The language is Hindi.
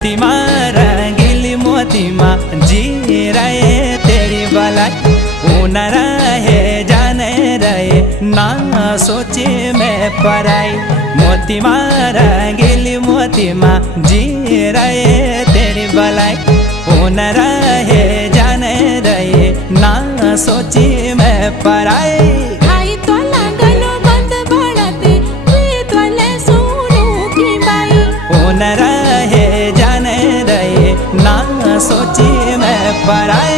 मोतीमा रंगीली मोतीमा जी रहे तेरी भलाई उन रहे जाने रहे ना सोचे मैं पराई। मोतीमा रंगीली मोतीमा जी रहे तेरी भलाई उन रहे जाने रहे ना सोचे मैं पराई। रहे जाने रहे ना सोची मैं पराई।